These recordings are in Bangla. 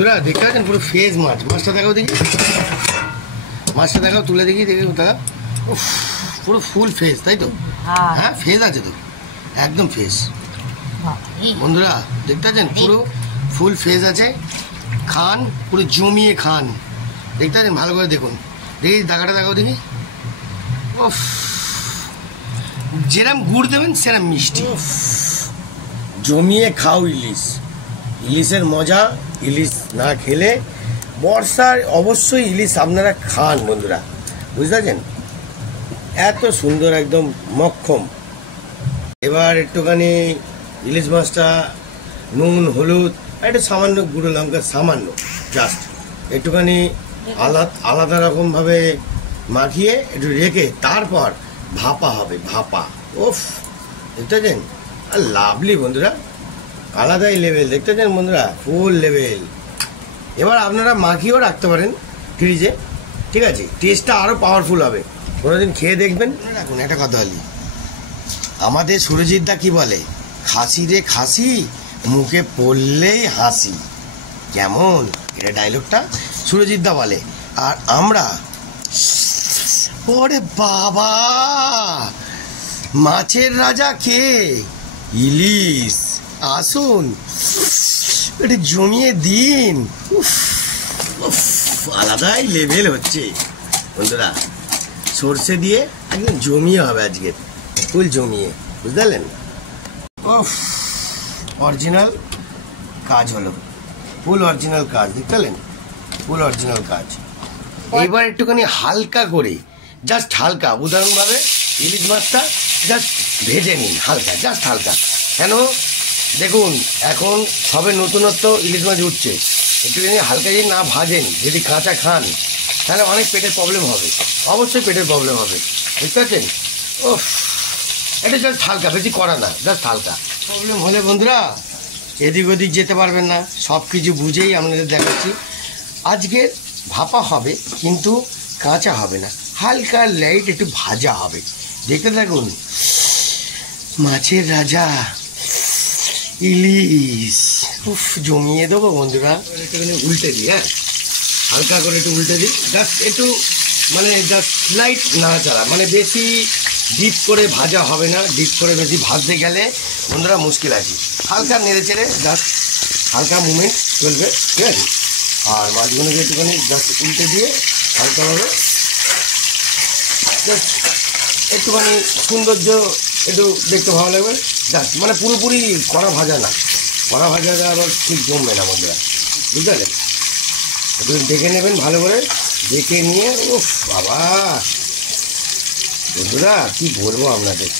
দেখতে পাচ্ছেন পুরো ফ্রেশ মাছ। মাছটা দেখাও দেখি, মাছটা দেখাও, তুলে দেখি, দেখি দেখা। পুরো ফুল ফ্রেশ, তাই তো? হ্যাঁ ফ্রেশ আছে তো, একদম ফ্রেশ। বন্ধুরা দেখতে পাচ্ছেন পুরো ফুল ফ্রেশ আছে। খান, পুরো জমিয়ে খান। দেখতে পাচ্ছেন, ভালো করে দেখুন, দেখি দাগাটা দেখাও দেখি। যেরম গুড় দেবেন সেরম মিষ্টি। জমিয়ে খাও ইলিশ। ইলিশের মজা, ইলিশ না খেলে বর্ষায় অবশ্যই ইলিশ আপনারা খান বন্ধুরা, বুঝতে পারছেন? এত সুন্দর, একদম মক্ষম। এবার একটুখানি ইলিশ মাছটা নুন, হলুদ, একটু সামান্য গুঁড়ো লঙ্কা, সামান্য জাস্ট একটুখানি আলাদা রকমভাবে মাখিয়ে একটু রেখে তারপর ভাপা হবে। ভাপা, ওফ, দেখতেছেন? আর লাভলি বন্ধুরা, আলাদাই লেভেল। দেখতেছেন বন্ধুরা, ফুল লেভেল। এবার আপনারা মাখিয়েও রাখতে পারেন ফ্রিজে, ঠিক আছে? টেস্টটা আরও পাওয়ারফুল হবে। কোনোদিন খেয়ে দেখবেন। রাখুন, একটা কথা বলি, আমাদের সুরজিৎ দা কি বলে? খাসি রে খাসি, মুখে পড়লেই হাসি। কেমন এটা ডায়লগটা সুরজিৎ দা বলে। আর আমরা, ওরে বাবা, মাছের রাজা কে? ইলিশ। আসুন, এটা জমিয়ে দিন। আলাদাই লেভেল হচ্ছে বন্ধুরা। সর্ষে দিয়ে একদম জমিয়ে হবে আজকে, ফুল জমিয়ে, বুঝতে পারলেন? অরিজিনাল কাজ হলো, ফুল অরিজিনাল কাজ। দেখতে পেলেন? ফুল অরিজিনাল কাজ। এবার একটুখানি হালকা করে, জাস্ট হালকা, উদাহরণভাবে ইলিশ মাছটা জাস্ট ভেজে নিন, হালকা, জাস্ট হালকা। কেন দেখুন, এখন সবে নতুনত্ব ইলিশ মাছ উঠছে। একটুখানি হালকা যদি না ভাজেন, যদি কাঁচা খান, তাহলে অনেক পেটের প্রবলেম হবে, অবশ্যই পেটের প্রবলেম হবে। বুঝতে পারছেন? ও, এটা জাস্ট হালকা, বেশি করা না, জাস্ট হালকা। প্রবলেম হলে বন্ধুরা এদিক ওদিক যেতে পারবেন না। সব কিছু বুঝেই আপনাদের দেখাচ্ছি। আজকে ভাপা হবে কিন্তু কাঁচা হবে না, হালকা লাইট একটু ভাজা হবে। দেখতে থাকুন, মাছের রাজা ইলিশ। উফ, জমিয়ে দেবো বন্ধুরা। একটুখানি উল্টে দিই, হ্যাঁ, হালকা করে একটু উল্টে দিই, জাস্ট একটু, মানে জাস্ট লাইট নাড়াচাড়া, মানে বেশি ডিপ করে ভাজা হবে না। ডিপ করে বেশি ভাজতে গেলে বন্ধুরা মুশকিল আছে। হালকা নেড়ে চেড়ে জাস্ট হালকা মুভমেন্ট চলবে, ঠিক আছে? আর মাছগুলোকে একটুখানি জাস্ট উল্টে দিয়ে হালকাভাবে জাস্ট একটুখানি সৌন্দর্য একটু দেখতে ভালো লাগবে। জাস্ট মানে পুরোপুরি কড়া ভাজা না, কড়া ভাজাটা আবার ঠিক জমবে না বন্ধুরা, বুঝতে পারলেন? একটু দেখে নেবেন ভালো করে, দেখে নিয়ে। উফ বাবা বন্ধুরা, কি বলবো আপনাদের,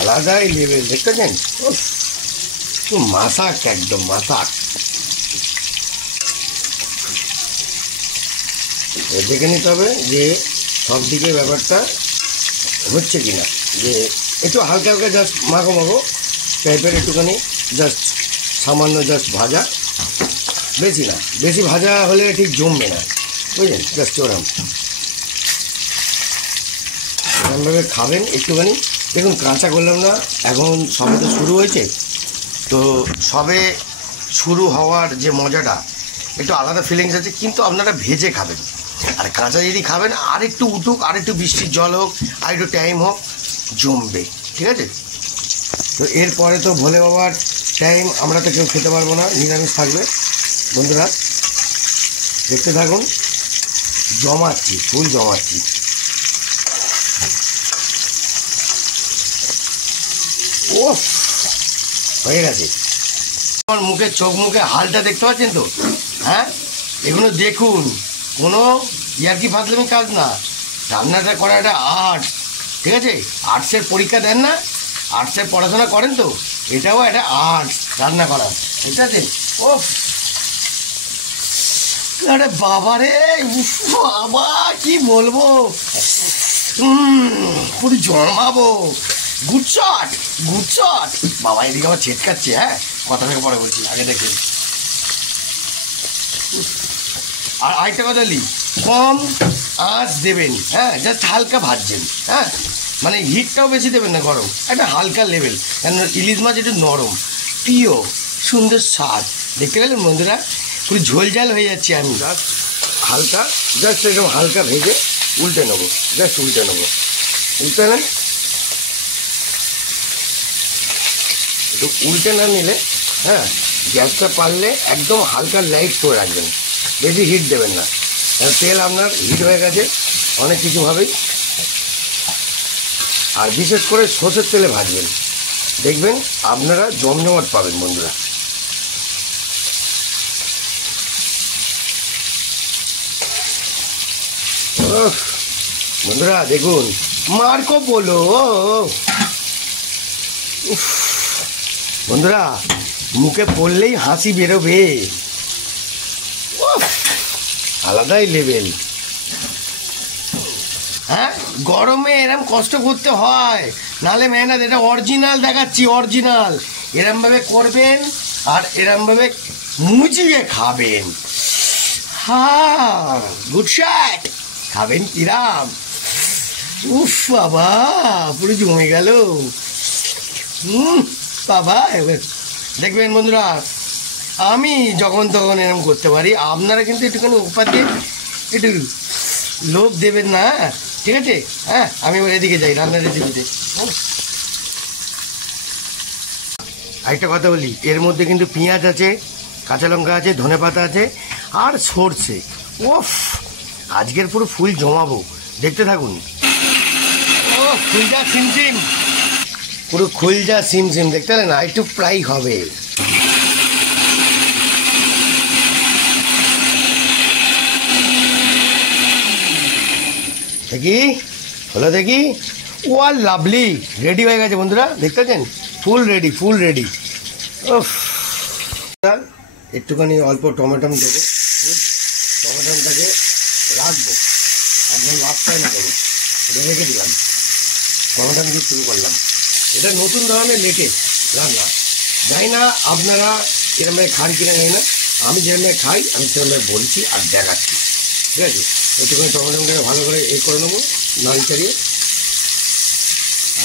আলাদাই লেভেল। দেখতেছেন? উফ, মাথাক, একদম মাথাক। দেখে নিতে হবে যে সব দিকে ব্যাপারটা হচ্ছে কিনা, যে একটু হালকা হালকা জাস্ট মাখো মাখো টাইপের, একটুখানি জাস্ট সামান্য জাস্ট ভাজা, বেশি না। বেশি ভাজা হলে ঠিক জমবে না, বুঝলেন? জাস্ট এরমভাবে খাবেন একটুখানি। দেখুন, কাঁচা করলাম না, এখন সবে তো শুরু হয়েছে, তো সবে শুরু হওয়ার যে মজাটা একটু আলাদা ফিলিংস আছে। কিন্তু আপনারা ভেজে খাবেন, আর কাঁচা যদি খাবেন আর একটু উঠুক, আর একটু বৃষ্টির জল হোক, আর একটু টাইম হোক, জমবে, ঠিক আছে? তো এরপরে তো ভোলে বাবার টাইম, আমরা তো কেউ খেতে পারবো না, নিরামিষ থাকবে বন্ধুরা। দেখতে থাকুন, জমাচ্ছি, ফুল জমাচ্ছি। ও, হয়ে গেছে। আমার মুখে, চোখ মুখে হালটা দেখতে পাচ্ছেন তো? হ্যাঁ, এগুলো দেখুন, কোনো ইয়ার্কি ফাজলামি কাজ না। রান্নাটা করা একটা আর্ট, ঠিক আছে? আর্টসের পরীক্ষা দেন না, আর্টসের পড়াশোনা করেন তো, এটাও একটা আর্ট রান্না করা, ঠিক আছে? ও আরে বাবা রে, বাবা কি বলবো, পুরো জমাবো। Good shot, good shot. বাবা এদিকে আবার ছেটকাচ্ছে। হ্যাঁ, কথা থেকে পরে বলছি, আগে দেখে। আর আরেকটা কথা বলি, কম আঁচ দেবেন, হ্যাঁ, জাস্ট হালকা ভাজছেন, হ্যাঁ, মানে হিটটাও বেশি দেবেন না, গরম, একটা হালকা লেভেল। কেন ইলিশ মাছ একটু নরম, প্রিয়, সুন্দর স্বাদ, দেখতে পেলেন বন্ধুরা, পুরো ঝোলঝাল হয়ে যাচ্ছে। আমি হালকা জাস্ট এরকম হালকা ভেজে উল্টে নেবো, জাস্ট উল্টে নেবো। উল্টে নেন, একটু উল্টে না নিলে, হ্যাঁ, গ্যাসটা পারলে একদম হালকা লাইট করে রাখবেন, বেশি হিট দেবেন না। তেল আপনার হিট হয়ে গেছে অনেক কিছুভাবেই। আর বিশেষ করে সর্ষের তেলে ভাজবেন, দেখবেন আপনারা জমজমাট পাবেন বন্ধুরা। বন্ধুরা দেখুন, মার্কো বলো বন্ধুরা, মুখে পড়লেই হাসি বেরোবে, আলাদাই লেভেল। হ্যাঁ, গরমে এরম কষ্ট করতে হয়, নালে মেহনত। এটা অরিজিনাল দেখাচ্ছি, অরিজিনাল। এরমভাবে করবেন আর এরমভাবে মুচিয়ে খাবেন। হ্যাঁ, গুড শট। খাবেন কিরাম? উফ বাবা, পুরো জমে গেল। বাবা, দেখবেন বন্ধুরা, আমি যখন তখন এরকম করতে পারি, আপনারা কিন্তু একটুখানি উপার দিয়ে একটু লোভ দেবেন না, ঠিক আছে? হ্যাঁ, আমি এদিকে যাই, রান্নার রেসিপিতে। আরেকটা কথা বলি, এর মধ্যে কিন্তু পেঁয়াজ আছে, কাঁচা লঙ্কা আছে, ধনেপাতা আছে আর সর্ষে। ওফ, আজকের পুরো ফুল জমাবো, দেখতে থাকুন। ও ফুলটা সিমসিম, পুরো খুলজা সিমসিম, দেখতে পেলেন না? একটু প্রায় হবে। দেখি হলো, দেখি। ও লাভলি, রেডি হয়ে গেছে বন্ধুরা, দেখতে পাচ্ছেন? Full ready, full ready. ওফ, একটুখানি অল্প টমেটো দেবো, টমেটোটাকে রাখবো, একদম রাখতে না করবো, রেখে দিলাম। টমেটো দিয়ে শুরু করলাম। এটা নতুন ধরনের লেটেস্ট রান্না, জানি না আপনারা এরমভাবে খান কিনা জানি না, আমি যেরমভাবে খাই আমি সেরমভাবে বলছি আর দেখাচ্ছি, ঠিক আছে? একটুখানি টমেটোটাকে ভালো করে করে নেবো, নাড়ি চাড়িয়ে।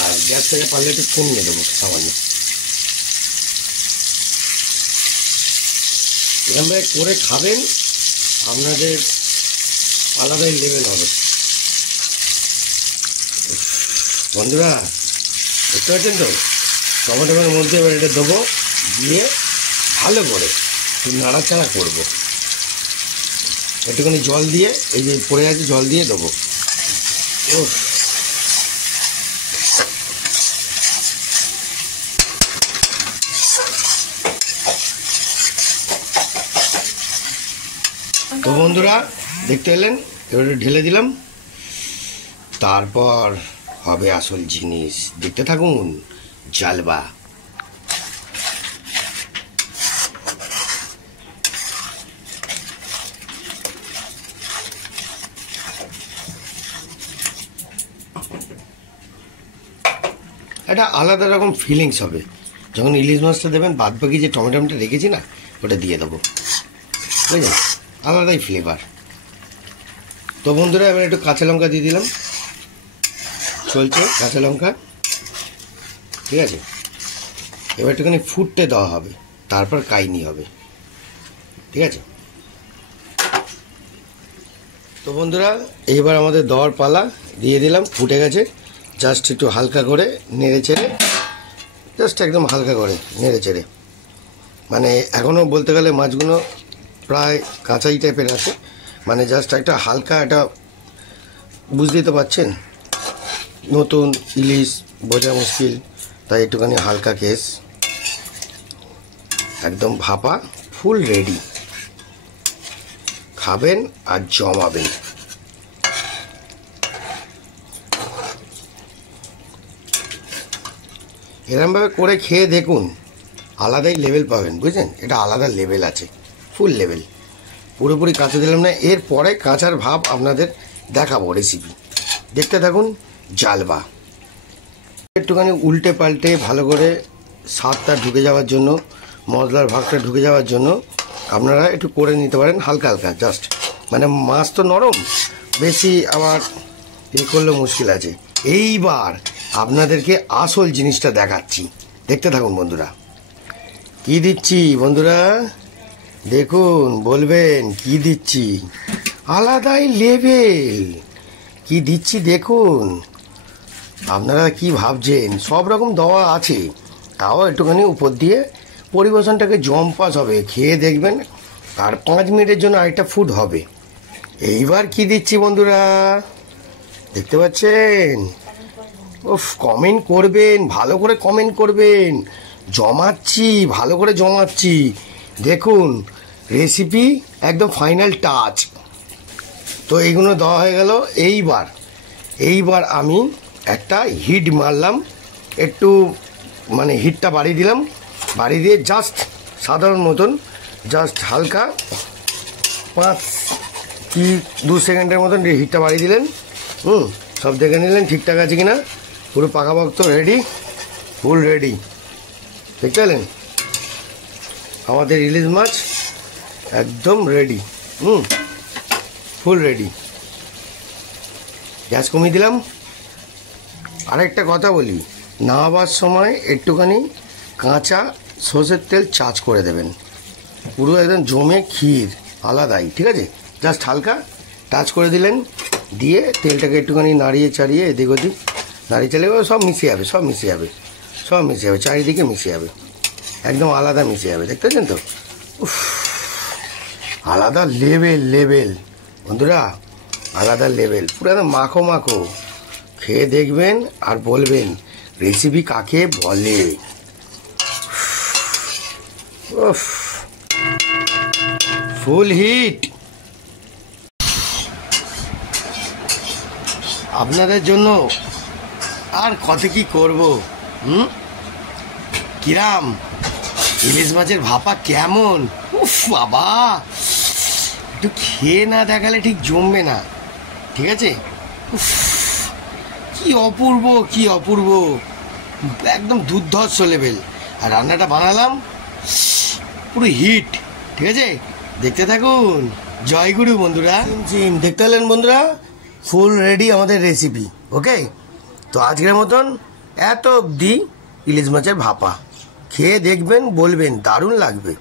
আর গ্যাস থেকে পারলে একটু কমিয়ে দেবো সামান্য। এরমভাবে করে খাবেন, আপনাদের আলাদাই লেভেল হবে বন্ধুরা। বুঝতে পারছেন তো? টমেটোর মধ্যে এবার এটা দেবো, দিয়ে ভালো করে নাড়াচাড়া করবো। একটুখানি জল দিয়ে, এই যে পড়ে আছে জল দিয়ে দেবো। ও তো বন্ধুরা, দেখতে এলেন, এবার ঢেলে দিলাম। তারপর হবে আসল জিনিস, দেখতে থাকুন। জালবা। একটা আলাদা রকম ফিলিংস হবে যখন ইলিশ মাছটা দেবেন। বাদ বাকি যে টমেটোটা রেখেছি না, ওটা দিয়ে দেবো, বুঝলেন? আলাদাই ফ্লেভার। তো বন্ধুরা, এবার একটু কাঁচা লঙ্কা দিয়ে দিলাম, চলছে কাঁচা লঙ্কা, ঠিক আছে? এবার একটুখানি ফুটতে দেওয়া হবে, তারপর কাইনি হবে, ঠিক আছে? তো বন্ধুরা, এইবার আমাদের দেওয়ার পালা, দিয়ে দিলাম, ফুটে গেছে। জাস্ট একটু হালকা করে নেড়ে চেড়ে, জাস্ট একদম হালকা করে নেড়ে চেড়ে, মানে এখনও বলতে গেলে মাছগুলো প্রায় কাঁচাই টাইপের আছে, মানে জাস্ট একটা হালকা, একটা বুঝতেই তো পারছেন, নতুন ইলিশ বোঝা মুশকিল, তাই একটুখানি হালকা কেস, একদম ভাপা, ফুল রেডি। খাবেন আর জমাবেন। এরমভাবে করে খেয়ে দেখুন, আলাদাই লেভেল পাবেন, বুঝলেন? এটা আলাদা লেভেল আছে, ফুল লেভেল। পুরোপুরি কাঁচা দিলাম না, এরপরে কাঁচার ভাব আপনাদের দেখাবো রেসিপি, দেখতে থাকুন। জালবা। একটুখানি উল্টে পাল্টে ভালো করে স্বাদটা ঢুকে যাওয়ার জন্য, মশলার ভাগটা ঢুকে যাওয়ার জন্য আপনারা একটু করে নিতে পারেন হালকা হালকা, জাস্ট, মানে মাছ তো নরম, বেশি আবার করলেও মুশকিল আছে। এইবার আপনাদেরকে আসল জিনিসটা দেখাচ্ছি, দেখতে থাকুন বন্ধুরা। কি দিচ্ছি বন্ধুরা? দেখুন, বলবেন কি দিচ্ছি, আলাদাই লেভেল কি দিচ্ছি দেখুন। আপনারা কি ভাবছেন, সব রকম দেওয়া আছে, তাও একটুখানি উপর দিয়ে পরিবেশনটাকে জম্পাস হবে, খেয়ে দেখবেন। আর 5 মিনিটের জন্য আরেকটা ফুড হবে। এইবার কি দিচ্ছি বন্ধুরা, দেখতে পাচ্ছেন? উফ, কমেন্ট করবেন, ভালো করে কমেন্ট করবেন। জমাচ্ছি, ভালো করে জমাচ্ছি। দেখুন, রেসিপি একদম ফাইনাল টাচ। তো এইগুলো দেওয়া হয়ে গেল। এইবার আমি একটা হিট মারলাম, একটু মানে হিটটা বাড়িয়ে দিলাম, বাড়িয়ে দিয়ে জাস্ট সাধারণ মতন জাস্ট হালকা 5 কি 2 সেকেন্ডের মতন হিটটা বাড়িয়ে দিলেন। সব দেখে নিলেন ঠিকঠাক আছে কিনা, পুরো পাকাপোক্ত রেডি, ফুল রেডি। দেখতে পেলেন আমাদের ইলিশ মাছ একদম রেডি, ফুল রেডি। গ্যাস কমিয়ে দিলাম। আরেকটা কথা বলি, নামাবার সময় একটুখানি কাঁচা সর্ষের তেল চাচ করে দেবেন, পুরো একদম জমে ক্ষীর আলাদাই, ঠিক আছে? জাস্ট হালকা টাচ করে দিলেন, দিয়ে তেলটাকে একটুখানি নাড়িয়ে চাড়িয়ে এদিক ওদিক নাড়িয়ে চালিয়ে সব মিশে যাবে, সব মিশে যাবে, সব মিশে যাবে, চারিদিকে মিশে যাবে, একদম আলাদা মিশে যাবে। দেখতে পাচ্ছেন তো? উফ, আলাদা লেভেল বন্ধুরা, আলাদা লেভেল, পুরো একদম মাখো মাখো। খেয়ে দেখবেন আর বলবেন রেসিপি কাকে বলে। উফ, ফুল হিট। আপনাদের জন্য আর কত কি করব। কিরাম ইলিশ মাছের ভাপা কেমন? উফ বাবা, একটু খেয়ে না দেখালে ঠিক জমবে না, ঠিক আছে? উফ, কি অপূর্ব, কি অপূর্ব, একদম দুর্ধর্ষ লেভেল। আর রান্নাটা বানালাম পুরো হিট, ঠিক আছে? দেখতে থাকুন। জয়গুরু বন্ধুরা। দেখতে পেলেন বন্ধুরা, ফুল রেডি আমাদের রেসিপি। ওকে, তো আজকের মতন এত অবধি ইলিশ মাছের ভাপা। খেয়ে দেখবেন, বলবেন দারুণ লাগবে।